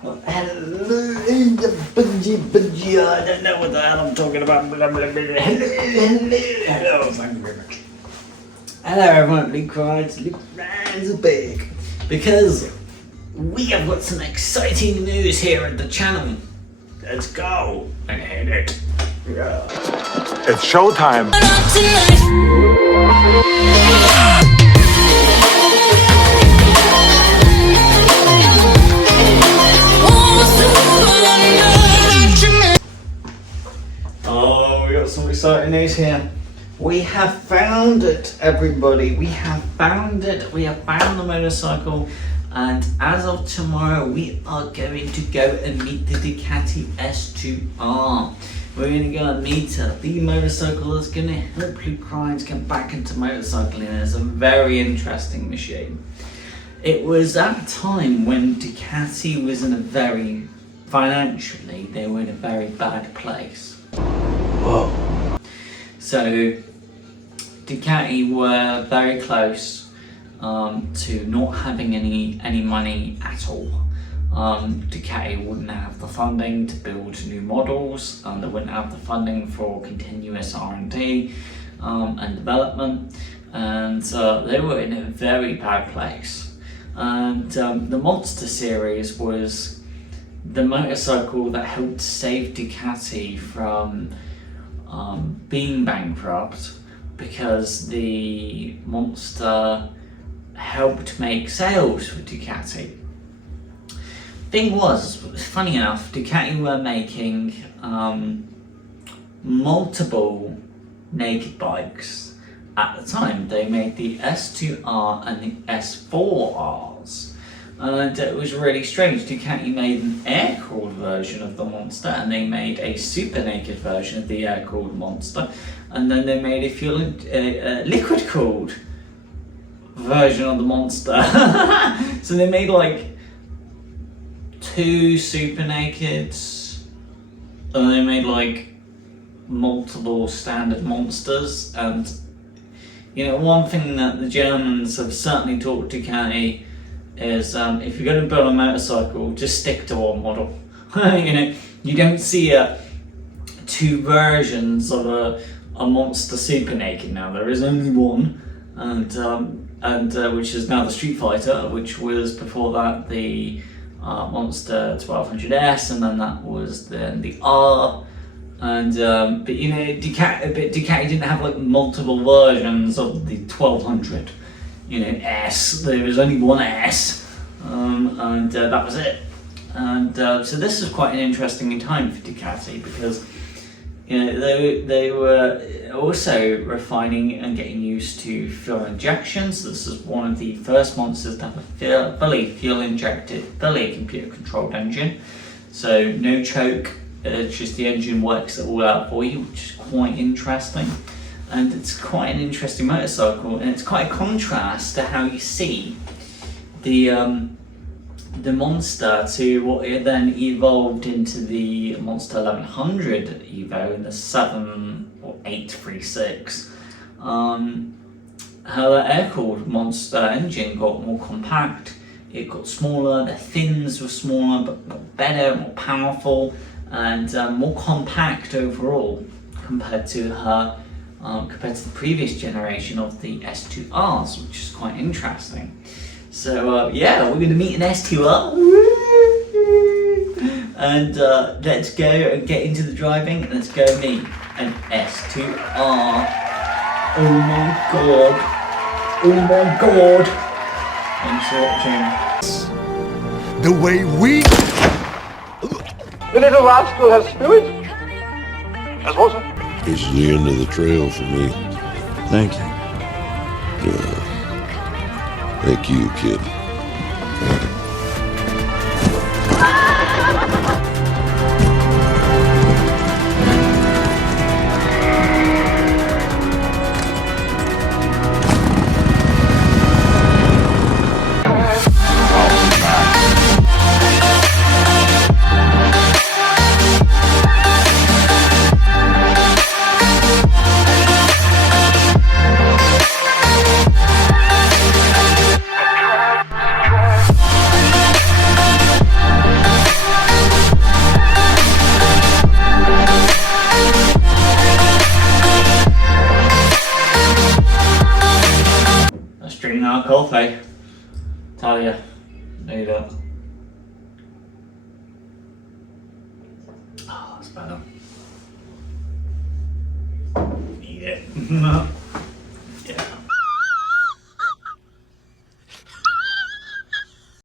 Hello, Bungie, I don't know what the hell I'm talking about. Hello, thank you very much. Hello everyone, Luke rides, Luke rides big. Because we have got some exciting news here at the channel. Let's go and hit it. Yeah. It's showtime. Oh, we got some exciting news here. We have found it, everybody. We have found it. We have found the motorcycle. And as of tomorrow, we are going to go and meet the Ducati S2R. We're going to go and meet the motorcycle that's going to help Luke Rides get back into motorcycling. It's a very interesting machine. It was at a time when Ducati was in a very, financially, they were in a very bad place. Whoa. So, Ducati were very close to not having any money at all. Ducati wouldn't have the funding to build new models, and they wouldn't have the funding for continuous R&D and development, and they were in a very bad place. And the Monster series was the motorcycle that helped save Ducati from being bankrupt, because the Monster helped make sales for Ducati. Thing was, funny enough, Ducati were making multiple naked bikes at the time. They made the S2R and the S4Rs, and it was really strange. Ducati made an air-cooled version of the Monster, and they made a super naked version of the air-cooled Monster, and then they made a liquid-cooled version of the Monster. So they made like 2 super nakeds, and they made like multiple standard Monsters. And you know, one thing that the Germans have certainly taught Ducati is if you're going to build a motorcycle, just stick to one model. You know, you don't see 2 versions of a Monster super naked now. There is only one, and which is now the Street Fighter, which was before that the Monster 1200S, and then that was then the R. And but you know, Ducati didn't have like multiple versions of the 1200. You know, S. There was only one S, and that was it. And so this is quite an interesting time for Ducati, because you know, they were also refining and getting used to fuel injection. So this is one of the first Monsters to have a fully fuel injected, fully computer controlled engine. So no choke, it's just the engine works it all out for you, which is quite interesting. And it's quite an interesting motorcycle, and it's quite a contrast to how you see the Monster to what it then evolved into the Monster 1100 Evo in the 7 or 836. Her air-cooled Monster engine got more compact, it got smaller, the fins were smaller but better, more powerful, and more compact overall compared to her compared to the previous generation of the S2Rs, which is quite interesting. So yeah, we're going to meet an S2R, and let's go and get into the driving, and let's go meet an S2R. Oh my god, oh my god. Thanks for watching. The way we... The little rascal has spirit. Has water. This is the end of the trail for me. Thank you. Thank you, kid. coffee. Tell you, need it. Oh, that's better. Need it.